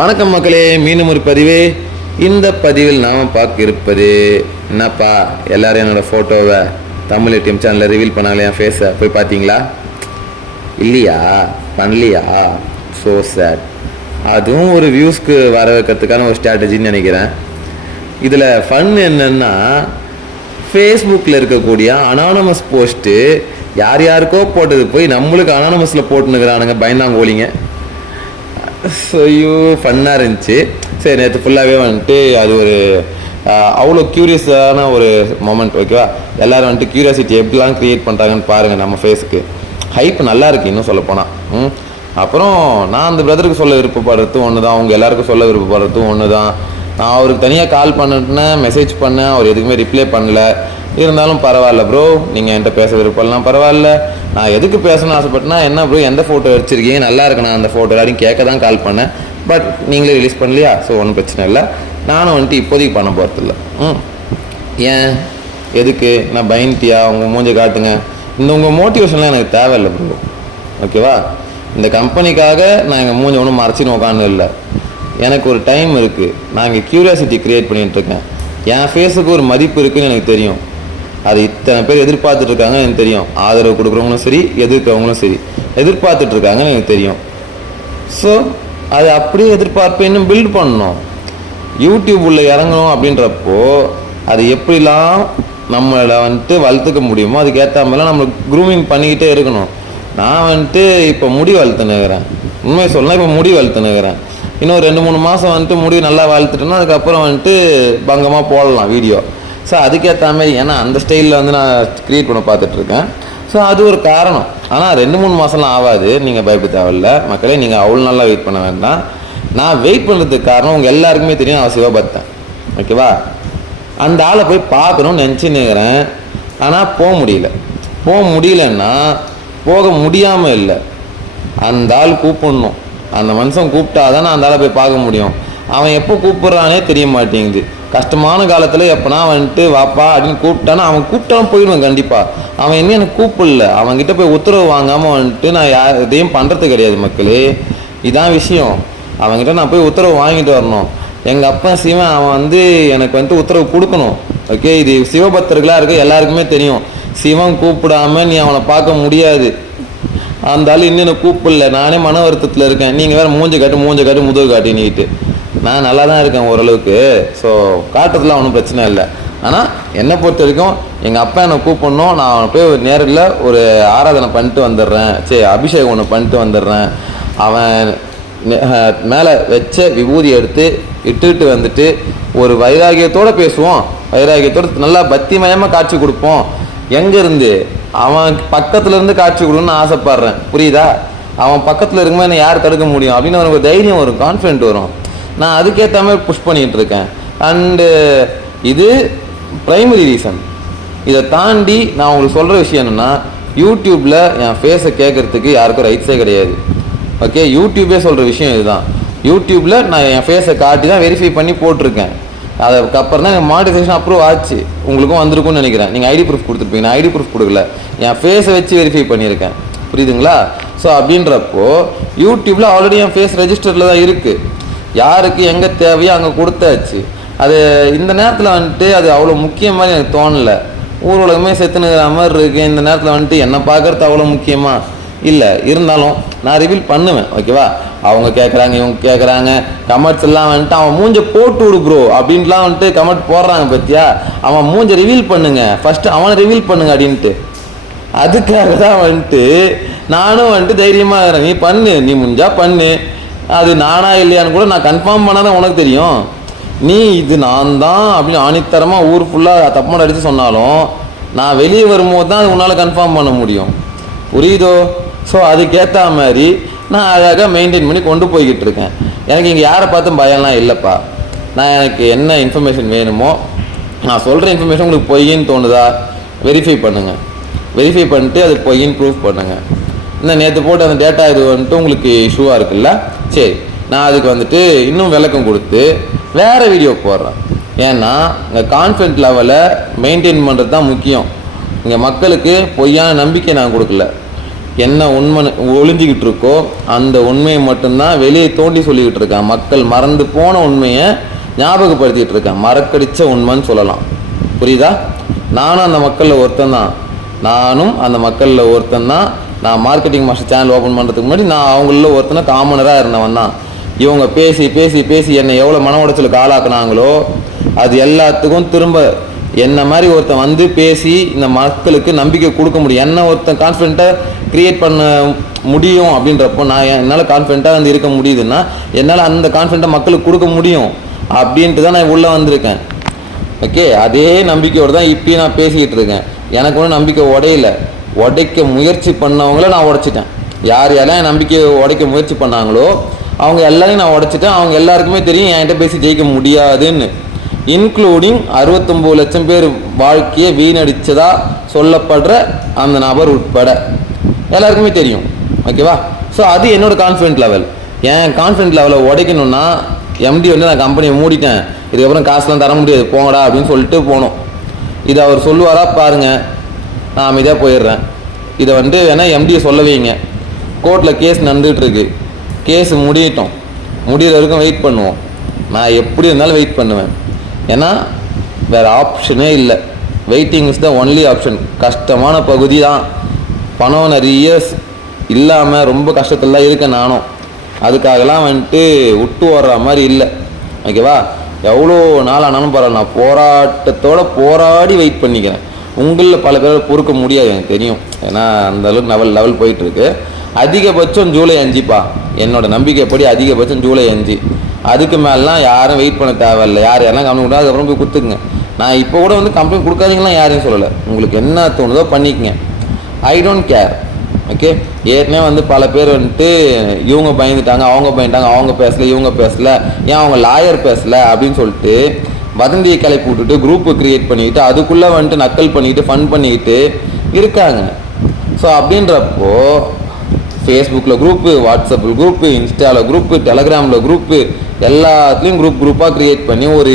வணக்கம் மக்களே, மீண்டும் ஒரு பதிவு. இந்த பதிவில் நாம் பார்க்க இருப்பது என்னப்பா, எல்லாரும் என்னோடய ஃபோட்டோவை தமிழ் ஏடிஎம் சேனலில் ரிவீல் பண்ணாலே என் ஃபேஸை போய் பார்த்தீங்களா? இல்லையா? பண்ணலையா? So sad. அதுவும் ஒரு வியூஸ்க்கு வர வைக்கிறதுக்கான ஒரு ஸ்ட்ராட்டஜின்னு நினைக்கிறேன். இதில் ஃபன் என்னென்னா, ஃபேஸ்புக்கில் இருக்கக்கூடிய அனானமஸ் போஸ்ட்டு யார் யாருக்கோ போட்டது போய் நம்மளுக்கு அனானமஸில் போட்டுனுக்கிறானுங்க பயந்தாங்கோலிங்க. ஸோ ஃபன்னாக இருந்துச்சு. சரி, நேற்று ஃபுல்லாகவே வந்துட்டு அது ஒரு அவ்வளோ க்யூரியஸான ஒரு மொமெண்ட். ஓகேவா? எல்லோரும் வந்துட்டு க்யூரியாசிட்டி எப்படிலாம் க்ரியேட் பண்ணுறாங்கன்னு பாருங்கள். நம்ம ஃபேஸுக்கு ஹைப் நல்லா இருக்குது இன்னும் சொல்லப்போனால். அப்புறம் நான் அந்த பிரதருக்கு சொல்ல விருப்பப்படுறதும் ஒன்று தான், அவங்க எல்லாருக்கும் சொல்ல விருப்பப்படுறதும் ஒன்று தான். நான் அவருக்கு தனியாக கால் பண்ணிட்டேன், மெசேஜ் பண்ணேன், அவர் எதுக்குமே ரிப்ளை பண்ணல. இருந்தாலும் பரவாயில்ல ப்ரோ, நீங்கள் என்கிட்ட பேச விருப்பம்லாம் பரவாயில்ல. நான் எதுக்கு பேசணும்னு ஆசைப்பட்டேன்னா, என்ன ப்ரோ எந்த ஃபோட்டோ வச்சுருக்கீங்க, நல்லா இருக்கு நான் அந்த ஃபோட்டோ எல்லாரையும் கேட்க தான் கால் பண்ணேன். பட் நீங்களே ரிலீஸ் பண்ணலையா? ஸோ ஒன்றும் பிரச்சனை இல்லை. நானும் வந்துட்டு இப்போதைக்கு பண்ண போகிறதில்ல. ஏன் எதுக்கு நான் பயன்ட்டியா? உங்கள் மூஞ்சை காட்டுங்க. உங்கள் மோட்டிவேஷன்லாம் எனக்கு தேவையில்லை ப்ரோ. ஓகேவா? இந்த கம்பெனிக்காக நான் எங்கள் மூஞ்சை ஒன்றும் மறைச்சின்னு உட்காந்து இல்லை. எனக்கு ஒரு டைம் இருக்குது. நான் இங்கே க்யூரியாசிட்டி க்ரியேட் பண்ணிகிட்ருக்கேன். என் ஃபேஸுக்கு ஒரு மதிப்பு இருக்குதுன்னு எனக்கு தெரியும். அது இத்தனை பேர் எதிர்பார்த்துட்ருக்காங்க எனக்கு தெரியும். ஆதரவு கொடுக்குறவங்களும் சரி, எதிர்க்கிறவங்களும் சரி எதிர்பார்த்துட்ருக்காங்கன்னு எனக்கு தெரியும். ஸோ அது அப்படியே எதிர்பார்ப்பை இன்னும் பில்ட் பண்ணணும். யூடியூப் உள்ள இறங்கணும் அப்படின்றப்போ அது எப்படிலாம் நம்மளை வந்துட்டு வளர்த்துக்க முடியுமோ அதுக்கேற்ற மாதிரிலாம் நம்ம க்ரூமிங் பண்ணிக்கிட்டே இருக்கணும். நான் வந்துட்டு இப்போ முடி வளர்த்துனுக்கிறேன். உண்மையை சொல்லலாம், இப்போ முடி வளர்த்துனுக்கிறேன். இன்னும் 2-3 மாதம் வந்துட்டு முடி நல்லா வளர்த்துட்டோன்னா அதுக்கப்புறம் வந்துட்டு பங்கமாக போடலாம் வீடியோ. ஸோ அதுக்கேற்ற மாதிரி, ஏன்னா அந்த ஸ்டைலில் வந்து நான் க்ரியேட் பண்ண பார்த்துட்ருக்கேன். ஸோ அது ஒரு காரணம். ஆனால் 2-3 மாதம்லாம் ஆகாது, நீங்கள் பயப்பட தேவையில்ல மக்களே. நீங்கள் அவ்வளோ நல்லா வெயிட் பண்ண வேண்டாம். நான் வெயிட் பண்ணுறதுக்கு காரணம் உங்கள் எல்லாருக்குமே தெரியும், நான் சிவபக்தன். ஓகேவா? அந்த ஆளை போய் பார்க்கணும்னு நினச்சின்னுக்கிறேன். ஆனால் போக முடியலன்னா போக முடியாமல் இல்லை, அந்த ஆள் கூப்பிடணும். அந்த மனுஷன் கூப்பிட்டாதான் நான் அந்த ஆளை போய் பார்க்க முடியும். அவன் எப்போ கூப்பிட்றானே தெரிய மாட்டேங்குது. கஷ்டமான காலத்தில் எப்போனா வந்துட்டு வாப்பா அப்படின்னு கூப்பிட்டானா, அவன் கூப்பிட்டாலும் போயிடுவேன் கண்டிப்பாக. அவன் இன்னும் எனக்கு கூப்பிடல. அவன்கிட்ட போய் உத்தரவு வாங்காமல் வந்துட்டு நான் எதையும் பண்ணுறது கிடையாது மக்களே. இதான் விஷயம். அவன்கிட்ட நான் போய் உத்தரவு வாங்கிட்டு வரணும். எங்கள் அப்பா சிவன், அவன் வந்து எனக்கு வந்துட்டு உத்தரவு கொடுக்கணும். ஓகே, இது சிவபக்தர்களாக இருக்க எல்லாருக்குமே தெரியும். சிவன் கூப்பிடாம நீ அவனை பார்க்க முடியாது. அந்த ஆள் இன்னும் கூப்பிடல, நானே மன வருத்தத்தில் இருக்கேன். நீங்கள் வேறு மூஞ்சை காட்டு முதுகு காட்டினிக்கிட்டு. நான் நல்லா தான் இருக்கேன் ஓரளவுக்கு. ஸோ காட்டுறதுலாம் ஒன்றும் பிரச்சனை இல்லை. ஆனால் என்னை பொறுத்த வரைக்கும் எங்கள் அப்பா என்னை கூப்பிடணும். நான் அவனை போய் நேரில் ஒரு ஆராதனை பண்ணிட்டு வந்துடுறேன். சரி, அபிஷேகம் ஒன்று பண்ணிட்டு வந்துடுறேன். அவன் மேலே வச்ச விபூதி எடுத்து இட்டுக்கிட்டு வந்துட்டு ஒரு வைராகியத்தோடு பேசுவோம். வைராகியத்தோடு நல்லா பக்திமயமாக காட்சி கொடுப்போம். எங்கேருந்து? அவன் பக்கத்தில் இருந்து காட்சி கொடுன்னு ஆசைப்பட்றேன். புரியுதா? அவன் பக்கத்தில் இருக்கும்போது என்ன யார் தடுக்க முடியும் அப்படின்னு அவனுக்கு ஒரு தைரியம் வரும், கான்ஃபிடென்ட் வரும். நான் அதுக்கேற்ற மாதிரி புஷ் பண்ணிகிட்டு இருக்கேன். அண்டு இது ப்ரைமரி ரீசன். இதை தாண்டி நான் உங்களுக்கு சொல்கிற விஷயம் என்னென்னா, யூடியூப்பில் என் ஃபேஸை கேட்குறதுக்கு யாருக்கும் ரைட்ஸே கிடையாது. ஓகே, யூடியூபே சொல்கிற விஷயம் இதுதான். யூடியூப்பில் நான் என் ஃபேஸை காட்டி தான் வெரிஃபை பண்ணி போட்டிருக்கேன். அதுக்கப்புறம் தான் எனக்கு மானிட்டைசேஷன் அப்ரூவ் ஆச்சு. உங்களுக்கும் வந்திருக்கும்னு நினைக்கிறேன். நீங்கள் ஐடி ப்ரூஃப் கொடுத்துருப்பீங்க. நான் ஐடி ப்ரூஃப் கொடுக்கல, என் ஃபேஸை வச்சு வெரிஃபை பண்ணியிருக்கேன். புரியுதுங்களா? ஸோ அப்படின்றப்போ யூடியூப்பில் ஆல்ரெடி என் ஃபேஸ் ரெஜிஸ்டரில் தான் இருக்குது. யாருக்கு எங்கே தேவையோ அங்கே கொடுத்தாச்சு. அது இந்த நேரத்தில் வந்துட்டு அது அவ்வளோ முக்கியம் மாதிரி எனக்கு தோணலை. ஊர் உலகமே செத்துனுக்கிற மாதிரி இருக்குது. இந்த நேரத்தில் வந்துட்டு என்னை பார்க்குறது அவ்வளோ முக்கியமாக இல்லை. இருந்தாலும் நான் ரிவீல் பண்ணுவேன். ஓகேவா? அவங்க கேட்குறாங்க, இவங்க கேட்குறாங்க. கமெண்ட்ஸ் எல்லாம் வந்துட்டு அவன் மூஞ்சை போட்டு விடு ப்ரோ அப்படின்ட்டுலாம் வந்துட்டு கமெண்ட் போடுறாங்க. பற்றியா? அவன் மூஞ்சை ரிவீல் பண்ணுங்க, ஃபஸ்ட்டு அவனை ரிவீல் பண்ணுங்க அப்படின்ட்டு. அதுக்காக தான் வந்துட்டு நானும் வந்துட்டு தைரியமாக இருக்கிறேன். நீ பண்ணு, நீ முடிஞ்சா பண்ணு. அது நானா இல்லையான்னு கூட நான் கன்ஃபார்ம் பண்ணாதான் உனக்கு தெரியும். நீ இது நான் தான் அப்படின்னு ஆணித்தரமாக ஊர் ஃபுல்லாக தப்பமாட அடித்து சொன்னாலும் நான் வெளியே வரும்போது தான் அது உன்னால் கன்ஃபார்ம் பண்ண முடியும். புரியுதோ? ஸோ அதுக்கேற்ற மாதிரி நான் அழகாக மெயின்டைன் பண்ணி கொண்டு போய்கிட்டு இருக்கேன். எனக்கு இங்கே யாரை பார்த்தும் பயம்லாம் இல்லைப்பா. நான் எனக்கு என்ன இன்ஃபர்மேஷன் வேணுமோ நான் சொல்கிற இன்ஃபர்மேஷன் உங்களுக்கு பொய்ன்னு தோணுதா, வெரிஃபை பண்ணுங்கள். வெரிஃபை பண்ணிட்டு அது பொய்ன்னு ப்ரூஃப் பண்ணுங்கள். இந்த நேற்று போட்டு அந்த டேட்டா இது வந்துட்டு உங்களுக்கு இஷ்யூவாக இருக்குல்ல, சரி நான் அதுக்கு வந்துட்டு இன்னும் விளக்கம் கொடுத்து வேறு வீடியோ போடுறேன். ஏன்னா இங்கே கான்ஃபிடென்ட் லெவலை மெயின்டைன் பண்ணுறது தான் முக்கியம். இங்கே மக்களுக்கு பொய்யான நம்பிக்கை நான் கொடுக்கல. என்ன உண்மை ஒளிஞ்சிக்கிட்டு இருக்கோ அந்த உண்மையை மட்டும்தான் வெளியே தோண்டி சொல்லிக்கிட்டு இருக்கான். மக்கள் மறந்து போன உண்மையை ஞாபகப்படுத்திட்டு இருக்கான். மறக்கடிச்ச உண்மைன்னு சொல்லலாம். புரியுதா? நானும் அந்த மக்களில் ஒருத்தன் தான். நான் மார்க்கெட்டிங் மாஸ்டர் சேனல் ஓப்பன் பண்ணுறதுக்கு முன்னாடி நான் அவங்கள ஒருத்தனை காமனராக இருந்தவன் தான். இவங்க பேசி பேசி பேசி என்னை எவ்வளோ மன உடைச்சலுக்கு ஆளாக்குனாங்களோ அது எல்லாத்துக்கும் திரும்ப என்ன மாதிரி ஒருத்தன் வந்து பேசி இந்த மக்களுக்கு நம்பிக்கை கொடுக்க முடியும். என்ன ஒருத்தன் கான்ஃபிடென்ட்டாக க்ரியேட் பண்ண முடியும் அப்படின்றப்போ என்னால் கான்ஃபிடென்ட்டாக வந்து இருக்க முடியுதுன்னா என்னால் அந்த கான்ஃபிடென்ட்டாக மக்களுக்கு கொடுக்க முடியும் அப்படின்ட்டு தான் நான் உள்ளே வந்திருக்கேன். ஓகே, அதே நம்பிக்கையோடு தான் இப்பயும் நான் பேசிக்கிட்டு இருக்கேன். எனக்கு ஒன்றும் நம்பிக்கை உடைக்க முயற்சி பண்ணவங்கள நான் உடைச்சிட்டேன். யாரெல்லாம் என் நம்பிக்கையை உடைக்க முயற்சி பண்ணாங்களோ அவங்க எல்லாரையும் நான் உடைச்சிட்டேன். அவங்க எல்லாருக்குமே தெரியும் என்கிட்ட பேசி ஜெயிக்க முடியாதுன்னு, இன்க்ளூடிங் 69 லட்சம் பேர் வாழ்க்கையை வீணடிச்சதா சொல்லப்படுற அந்த நபர் உட்பட எல்லாருக்குமே தெரியும். ஓகேவா? ஸோ அது என்னோட கான்ஃபிடென்ட் லெவல். என் கான்ஃபிடென்ட் லெவலை உடைக்கணும்னா எம்டி வந்து நான் கம்பெனியை மூடிட்டேன், இதுக்கப்புறம் காசுலாம் தர முடியாது போங்கடா அப்படின்னு சொல்லிட்டு போனோம். இதை அவர் சொல்லுவாரா பாருங்கள், நான் அமைதியாக போயிடுறேன். இதை வந்து வேணால் எம்டியை சொல்ல வைங்க. கோர்ட்டில் கேஸ் நடந்துகிட்ருக்கு, கேஸ் முடிகிற வரைக்கும் வெயிட் பண்ணுவோம். நான் எப்படி இருந்தாலும் வெயிட் பண்ணுவேன். ஏன்னா வேறு ஆப்ஷனே இல்லை. Waiting is the only option. கஷ்டமான பகுதி தான். பணம் நிறைய இல்லாமல் ரொம்ப கஷ்டத்தில் தான் இருக்கேன் நானும். அதுக்காகலாம் வந்துட்டு விட்டு ஓடுற மாதிரி இல்லை. ஓகேவா? எவ்வளோ நாள் ஆனாலும் பரவாயில்ல, நான் போராட்டத்தோடு போராடி வெயிட் பண்ணிக்கிறேன். உங்களில் பல பேர் பொறுக்க முடியாது, எனக்கு தெரியும். ஏன்னா அந்தளவுக்கு லெவல் போயிட்டுருக்கு. அதிகபட்சம் ஜூலை 5பா. என்னோட நம்பிக்கைப்படி அதிகபட்சம் ஜூலை 5. அதுக்கு மேலாம் யாரும் வெயிட் பண்ண தேவையில்லை. யாரெல்லாம் கம்ப்ளைண்ட் கொடுத்தா அதுக்கப்புறம் போய் கொடுத்துக்குங்க. நான் இப்போ கூட வந்து கம்ப்ளைண்ட் கொடுக்காதீங்களாம் யாரையும் சொல்லலை. உங்களுக்கு என்ன தோணுதோ பண்ணிக்கங்க. I don't care. ஓகே, ஏற்கனவே வந்து பல பேர் வந்துட்டு இவங்க பயந்துட்டாங்க, அவங்க பேசலை, இவங்க பேசலை, ஏன் அவங்க லாயர் பேசலை அப்படின்னு சொல்லிட்டு வதந்தியை கிளப்பி விட்டுட்டு குரூப்பு க்ரியேட் பண்ணிக்கிட்டு அதுக்குள்ளே வந்துட்டு நக்கல் பண்ணிக்கிட்டு ஃபன் பண்ணிக்கிட்டு இருக்காங்க. ஸோ அப்படின்றப்போ ஃபேஸ்புக்கில் குரூப்பு, வாட்ஸ்அப்பில் குரூப்பு, இன்ஸ்டாவில் குரூப்பு, டெலகிராமில் குரூப்பு, எல்லாத்துலேயும் குரூப்பாக க்ரியேட் பண்ணி ஒரு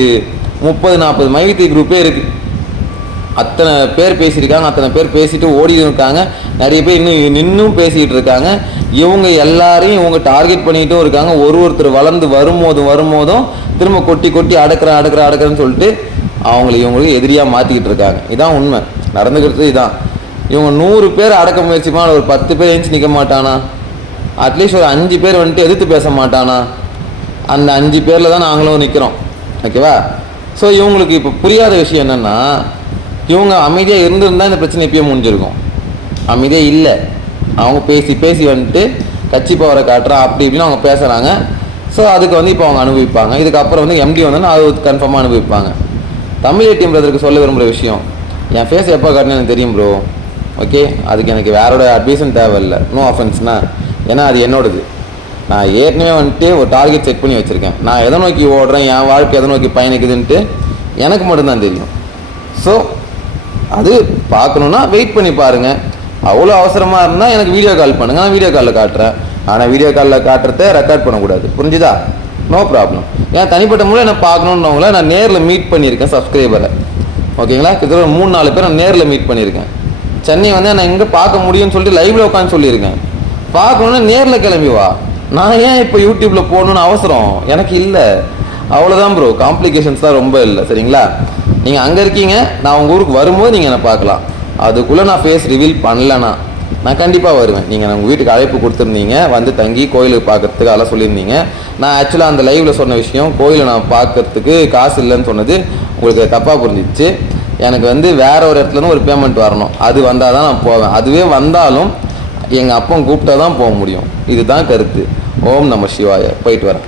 30-40 மைத்தி குரூப்பே இருக்குது. அத்தனை பேர் பேசியிருக்காங்க. அத்தனை பேர் பேசிட்டு ஓடி இருக்காங்க. நிறைய பேர் இன்னும் பேசிக்கிட்டு இருக்காங்க. இவங்க எல்லாரையும் இவங்க டார்கெட் பண்ணிக்கிட்டும் இருக்காங்க. ஒருத்தர் வளர்ந்து வரும்போதும் திரும்ப கொட்டி அடக்கிறேன்னு சொல்லிட்டு இவங்களுக்கு எதிரியாக மாற்றிக்கிட்டு இருக்காங்க. இதான் உண்மை நடந்துக்கிறது. இதான் இவங்க 100 பேர் அடக்க முயற்சிமா, ஒரு 10 பேர் எழுந்து நிற்க மாட்டானா? அட்லீஸ்ட் ஒரு 5 பேர் வந்துட்டு எதிர்த்து பேச மாட்டானா? அந்த 5 பேரில் தான் நாங்களும் நிற்கிறோம். ஓகேவா? ஸோ இவங்களுக்கு இப்போ புரியாத விஷயம் என்னென்னா, இவங்க அமைதியாக இருந்திருந்தால் இந்த பிரச்சனை எப்பயும் முடிஞ்சிருக்கும். அமைதியாக இல்லை. அவங்க பேசி வந்துட்டு கட்சி பவரை காட்டுறான் அப்படி இப்படின்னு அவங்க பேசுகிறாங்க. ஸோ அதுக்கு வந்து இப்போ அவங்க அனுபவிப்பாங்க. இதுக்கப்புறம் வந்து எம்டி வந்தோன்னா அது கன்ஃபார்மாக அனுபவிப்பாங்க. தமிழ் ஏடிஎம் பிரதருக்கு சொல்ல விரும்புகிற விஷயம், என் ஃபேஸ் எப்போ காட்டினு எனக்கு தெரியும் ப்ரோ. ஓகே, அதுக்கு எனக்கு வேறோட அட்வைஸும் தேவையில்லை. நோ அஃபென்ஸ்னா, ஏன்னா அது என்னோடது. நான் ஏற்கனவே வந்துட்டு ஒரு டார்கெட் செட் பண்ணி வச்சுருக்கேன். நான் எதை நோக்கி ஓடுறேன், என் வாழ்க்கை எதை நோக்கி பயணிக்குதுன்ட்டு எனக்கு மட்டும்தான் தெரியும். ஸோ அது பார்க்கணுன்னா வெயிட் பண்ணி பாருங்கள். அவ்வளோ அவசரமாக இருந்தால் எனக்கு வீடியோ கால் பண்ணுங்கள், நான் வீடியோ காலில் காட்டுறேன். ஆனால் வீடியோ காலில் காட்டுறத ரெக்கார்ட் பண்ணக்கூடாது. புரிஞ்சுதா? No problem. ஏன் தனிப்பட்ட முறையில் என்ன பார்க்கணுன்னவங்கள நான் நேரில் மீட் பண்ணியிருக்கேன். சப்ஸ்கிரைபரை ஓகேங்களா, கிட்டத்தட்ட 3-4 பேர் நான் நேரில் மீட் பண்ணியிருக்கேன். சென்னை வந்து நான் எங்கே பார்க்க முடியும்னு சொல்லிட்டு லைவில் உட்காந்து சொல்லியிருக்கேன். பார்க்கணுன்னா நேரில் கிளம்பி வா. நான் ஏன் இப்போ யூடியூப்பில் போகணுன்னு அவசரம் எனக்கு இல்லை. அவ்வளோதான் ப்ரோ, காம்ப்ளிகேஷன்ஸ் தான் ரொம்ப இல்லை. சரிங்களா? நீங்கள் அங்கே இருக்கீங்க, நான் உங்கள் ஊருக்கு வரும்போது நீங்கள் என்னை பார்க்கலாம். அதுக்குள்ளே நான் ஃபேஸ் ரிவீல் பண்ணலைன்னா நான் கண்டிப்பாக வருவேன். நீங்கள் உங்கள் வீட்டுக்கு அழைப்பு கொடுத்துருந்தீங்க, வந்து தங்கி கோயிலுக்கு பார்க்குறதுக்கு அதெல்லாம் சொல்லியிருந்தீங்க. நான் ஆக்சுவலாக அந்த லைவில் சொன்ன விஷயம், கோயிலை நான் பார்க்குறதுக்கு காசு இல்லைன்னு சொன்னது உங்களுக்கு தப்பாக புரிஞ்சிச்சு. எனக்கு வந்து வேற ஒரு இடத்துலேருந்து ஒரு பேமெண்ட் வரணும். அது வந்தால் தான் நான் போவேன். அதுவே வந்தாலும் எங்கள் அப்பா கூப்பிட்டா தான் போக முடியும். இதுதான் கருத்து. ஓம் நம சிவாய. போயிட்டு வரேன்.